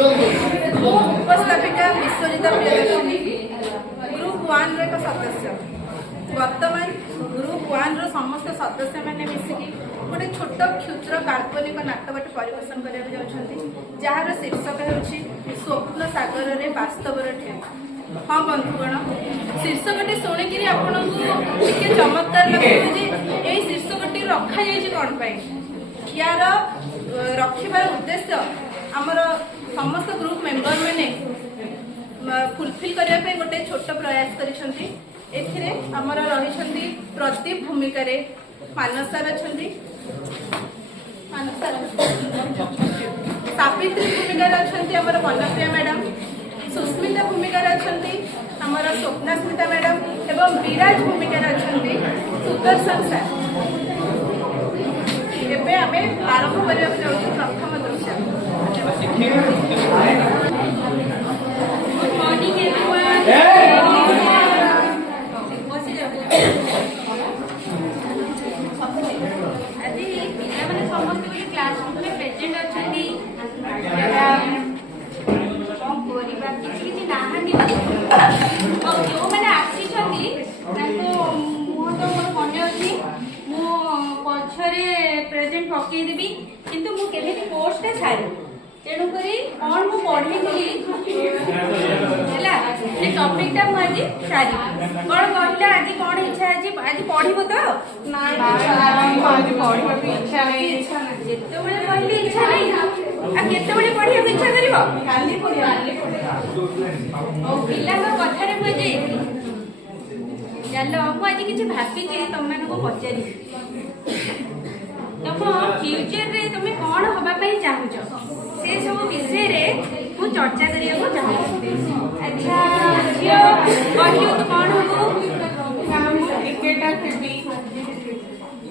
उपस्थापिका विश्वजिता Priyadarshini group 1 रे सदस्य। वर्तमान ग्रुप 1 रो समस्त सदस्य मैंने मिसिकी गोटे छोट क्षुद्र काल्पनिक नाटक परिवेशन करने जार शीर्षक होछि स्वप्न सागर रे वास्तवर ठेल। हाँ बंधुगण, शीर्षकटी शुणिकी आपको चमत्कार लगे ये शीर्षकटी रखा कौन पाई यार रखार उद्देश्य आमर समस्त ग्रुप मेंबर मैंने फुलफिल करने गोटे छोट प्रयास करिसेंती। एथिरे आमर रही प्रदीप भूमिका रे मानस सर अच्छी सावित्री भूमिका अच्छी आमर वनप्रिया मैडम, सुस्मिता भूमिका अच्छी आमर स्वप्ना स्मिता मैडम एवं विराज भूमिका अच्छी सुदर्शन सर। एबे आमे आरंभ करबा जाउछु प्रथम दृश्य। Good morning everyone. आज पिला माने समस्त गोटे क्लासरूम में प्रेजेंट अछंती परिवार किछि नाहांती और जो माने आसीछंती ताको मो तो मोर मने अछि मो पछरे प्रेजेंट पकई देबी किंतु मु केबे कोर्स टा छाड़ी तेणु करी कौन मु पढ़ी हैला से टॉपिक टा मु आज सारी कौन कहला आज कौन इच्छा आज पढ़िबो तो ना आज पढ़िबो इच्छा नहीं जेते बळे पढ़ली इच्छा नहीं आ केते बळे पढ़िया इच्छा करिवो काली पढ़िया ओ पिला को कथा रे मु जे चलो मु आज किछि भाबी जे तुम को पचारी तुम फ्यूचर रे तुम कौन हवा पाई चाहूछ से सब विषय रे मु चर्चा करिया को चाहूँ। अच्छा झियो कहियो तू कौन हबो क्रिकेटर हेबी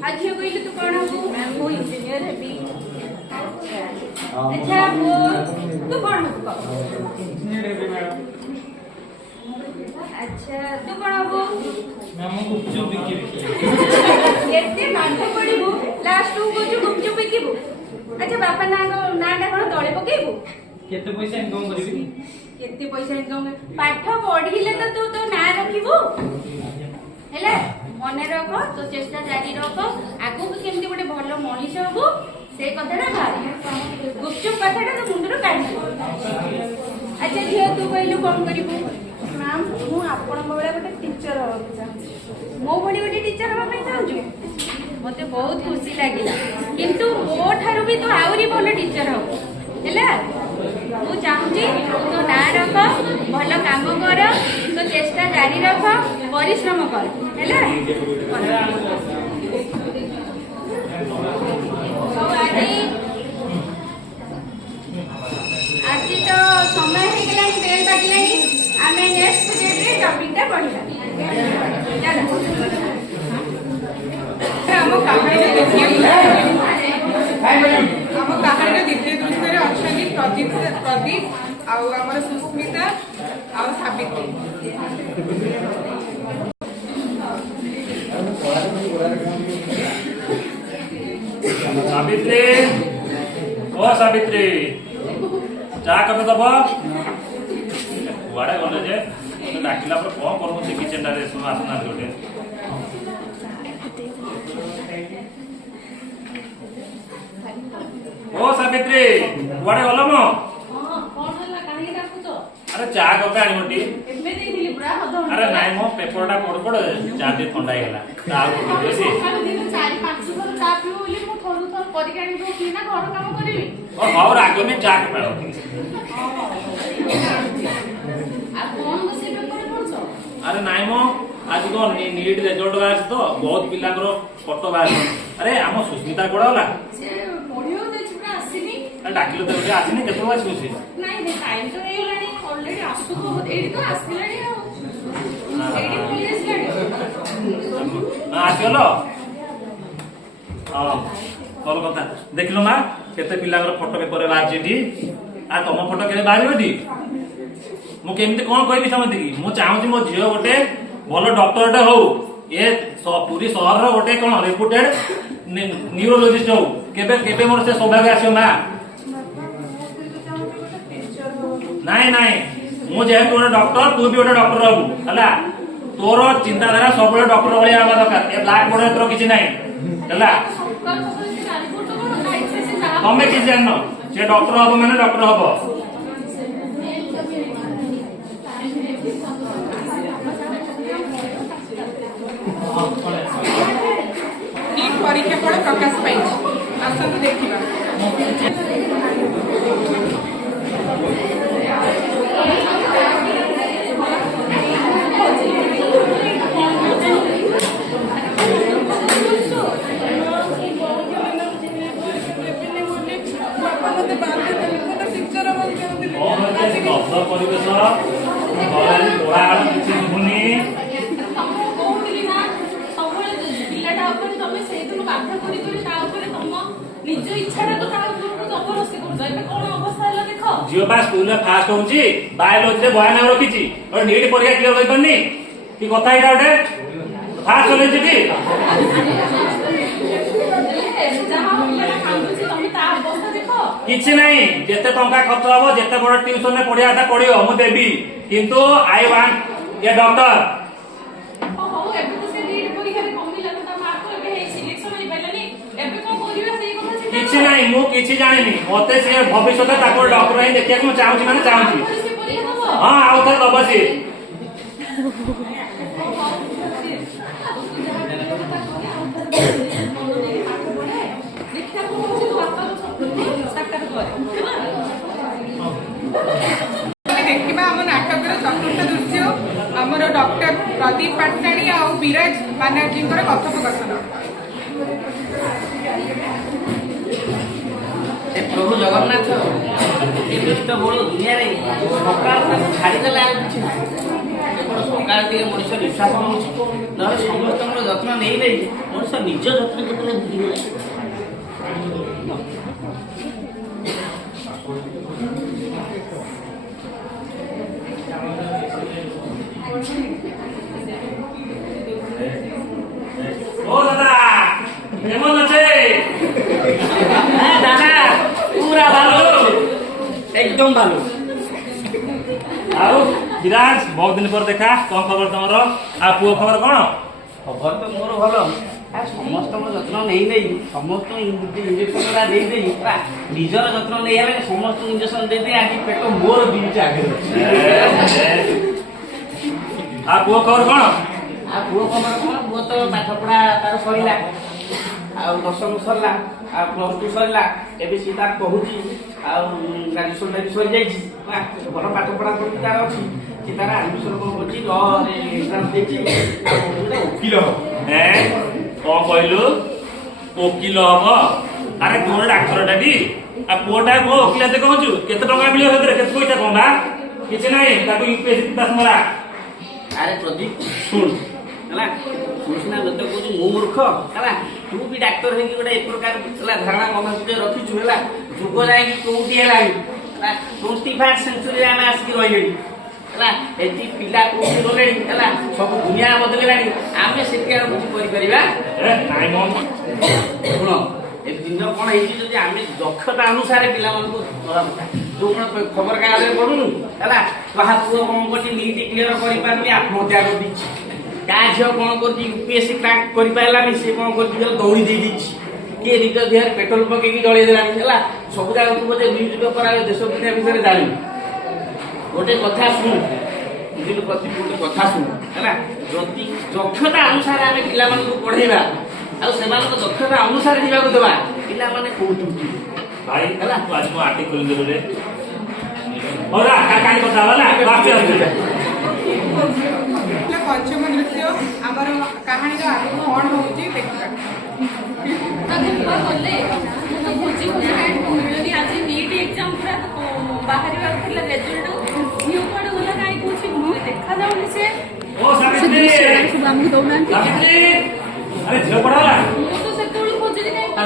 आज झियो कहिलु तू कौन हबो मु इंजीनियर हेबी। अच्छा वो तू कौन हबो इंजीनियर हेबी मैडम। अच्छा तू कौन हबो मैम मु गुपचुप बिकिबी एते मानते पड़िबो लास्ट टू को जो गुपचुप बिकिबो। अच्छा बापा ना कौन तले पकेबू केते पैसा इनकम करबी केते पैसा इनकम पाठ पढ़िले तो तू तो ना रखिबू हैला मने रख तो चेष्टा जारी रख आगु को केमती गोटे भलो मनीष हबू से कथाटा भारी गुपचुप कथाटा तो मुंडरो काढी। अच्छा झियो तू कहलु कौन करिबू मैम मु आपण बळे गोटे टीचर होबा चाहू मो बड़ी गोटे टीचर होबा ପାଇଁ चाहू मते बहुत खुशी लागिला किंतु मो ठारू भी तो आउरी भलो टीचर हो हैला मु चाहूची तो ना रख भलो काम कर तो चेष्टा जारी रख परिश्रम कर हैला। आज तो समय हो गला बेल बाजिलानी आमे नेक्स्ट पीरियड रे टॉपिक टा पढिला चलो हम कहानी द्वितीय दृश्य अच्छी प्रदीप आमर सुस्मिता आ सावित्री। सावित्री ओ सावित्री चा कब दब कुआड़े गले जे डाकिला पर कौन कर किचन टा आसना गोटे ओ सावित्री कुआड़े गल मो अरे चा कपे आनी अरे नाई मो पेपर टा पड़ पड़ चा टे ठंडा गला और आगे में चा कपे अरे नाई मो आज तो नीट रिजल्ट बाहर तो बहुत पिला फोटो बाहर अरे आम सुस्मिता कोड़ा होला डाकिलो तो जे आसीनी केतो आसी छी नाही दे टाइम तो हे लानी ऑलरेडी आसु तो एडी तो आसीलानी एडी पुलिस गाड़ी आसिलो हां कल कथा देखलो मा केते पिला फोटो पेपर बाहर जेठी आ तुम फोटो केले बाहर बेटी मु केमते कोन कहबी समझ की मु चाहू छी मो झियो गोटे भलो डॉक्टर टे हो ये पूरी शहर रो गोटे कोन रेपुटेड न्यूरोलॉजिस्ट हो केबे केबे मोर से सौभाग्य आसियो मा नाई नाई मु जेहेतु गोटे डॉक्टर तू भी गोटे डॉक्टर हबु हला तोर चिंताधारा सब डॉक्टर भाई आवा दरकार ए ब्लैक बोर्ड एतरो किछि नाही हला तमे कि जाननो जे डॉक्टर हबो माने डॉक्टर हबो नीट परीक्षा फल प्रकाश पाई आसतु देखिबा परिवेश कोलाहल किसी शुभुनी झील बा स्कूल फास्ट होउची बायोलॉजी रे बयान रखिची और नीट परीक्षा क्लियर होई पन्नी की कथा एटा ओटे फास्ट होले छी किछि नहीं जेते टंका खर्च हबो जेते बड़ ट्यूशन में पढ़िया था पढ़ियो मु देबी किंतु आई वांट ए डॉक्टर किछि नहीं मु किछि जानिनी मते से भविष्य ताको डॉक्टर ही देखिया मु चाहूची माने चाहूची हां आउ थर दबसी देखिबा हम नाटक चतुर्थ दृश्य हमर डॉक्टर प्रदीप पाटनाणी और विराज बानर्जी कथोपकथन प्रभु जगन्नाथ ये व्यस्त बड़ दुनिया सकाल छाड़देला कि सकाल टे मनुष्य विश्वास ना समस्त जत्न नहीं नहीं मनुष्य निज जत्न जो भूल ओ दादा केमन আছে दादा पूरा भालो एकदम भालो आओ विराज बहुत दिन पर देखा कौन खबर तमर आ पुओ खबर कौन खबर तो मोर भलो समस्त जत्न नहीं नहीं समस्त इंजेक्शन दे दे निजर जत्न नहीं है समस्त इंजेक्शन दे दे आज पेट मोर बीच आगे आ पुओ खबर कौन आ पुओ खबर कौन पुओ तो पाठ पढ़ा तार सरिला आ 10th सरला आ +2 सरला एबे सी तार कहूची आ ग्रेजुएशन भी सरी जाईची भल पाठ पढ़ा कर तार अछि सी तार एडमिशन को होची ल एग्जाम देची वकील हैं कौन कहलु वकील हबो अरे कोन डॉक्टर डाडी आ पुओटा को वकील दे कहूचु केते टका मिलियो हेतरे केते पैसा कोंबा किछ नाही ताको यूपीएससी पास मरा अरे प्रदीप सुन हला सुना बत को मु मूर्ख हला तू भी डॉक्टर है कि गोटे एक प्रकार हला धारणा मन से रखी छु हला जुग जाय कि कोउटी हला हला 21st सेंचुरी में आस की रहिलेनी हला एती पिला कोउटी रोलेनी हला सब दुनिया बदलेलानी आमे सेटिया कुछ करि परिबा ए नाइ मन सुनो ए दिन कोन हेची जदि आमे दक्षता अनुसार पिला मन को जो खबर कागज में पढ़ुनु हला कहा पुओ कोन कोटी नीट क्लियर करि पारनी आत्महत्या कर दिछि का झियो कोन कोटी यूपीएससी क्रैक करि पाइलानी से कोन कोटी दौड़ी दे दिछि के निज देहर पेट्रोल पके की जळे देलानी हला सब जाग तू जे न्यूज पेपर आ देश दुनिया विषय जानि गोटे कथा सुन बुझिलु कथि गोटे कथा सुन हला जति दक्षता अनुसार आमे पिला मन को पढेबा आ सेमान को दक्षता अनुसार दिबा को देबा पिला माने कोउटु भाई हला तू आज को आर्टिकल दे रे और काकानी कथा वाला वापस पंचम दृश्य आमर कहानी आगे कौन होची देखिबा आज नीट एग्जाम पूरा बाहर रिजल्ट झील कड़े गला कहीं कौन देखा जाऊनी से ओ सावित्री अरे झील पड़ाला तो से खोजी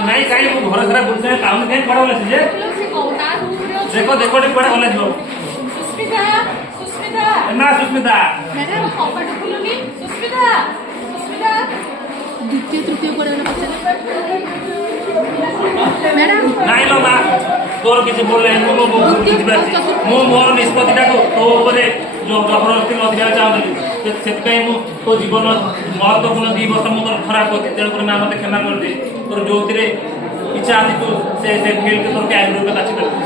नहीं कहीं वो घर सारा बुझे टाउन कहीं पड़ाला से देखो देखो टे पड़ा होला जो सुस्मिता सुस्मिता ना सुस्मिता मैडम कपड़ खुलनी सुस्मिता सुस्मिता द्वितीय तृतीय पड़े वाला मैडम नहीं लो ना तोर किसी बोल रहे हैं वो बुझ बात ମୁଁ ମୋର ନିଷ୍ପତ୍ତିଟା ତୋ ଉପରେ ଯୋଉ ଜବରଦସ୍ତି ଅଧିକା ଚାହୁଁଥିଲି ସେଥିପାଇଁ ମୁଁ ତୋ ଜୀବନ ମହତ୍ୱପୂର୍ଣ୍ଣ 2 ବର୍ଷ ମୁଁ ତୋର ଖରାପ କରିଛି। ତେଣୁକରି ମା ମତେ କ୍ଷମା କରିଦେ। ତୋର ଯୋଉଥିରେ ଇଚ୍ଛା ଅଛି ତୁ ସେ ଫିଲ୍ଡ ତୋର କ୍ୟାରିୟର ରୂପେ ବାଛି ପାରିବୁ।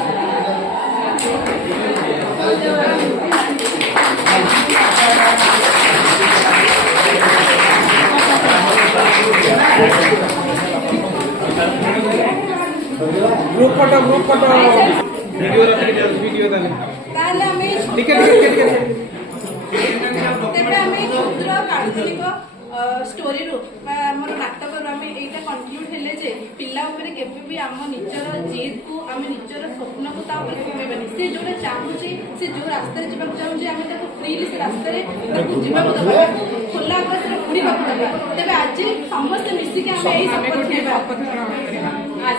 ग्रुप फोटो वीडियो ताहले हमें ठीक है तेबे हमें चित्र काल्पनिक स्टोरी रू हमर नाटक रू हमें एटा कंक्लूड हेले जे पिल्ला ऊपर केबे भी हम निजर जिद को हम निजर स्वप्न को ता ऊपर कमेबनी से जोटा चाहूची से जो रास्ता रे जीवा चाहूची हमें ताको फ्रीली से रास्ता रे ताको जीवा को दबा खुला आकाश रे उड़ी को दबा तेबे आज समस्त मिसी के हमें एई शपथ लेबा आज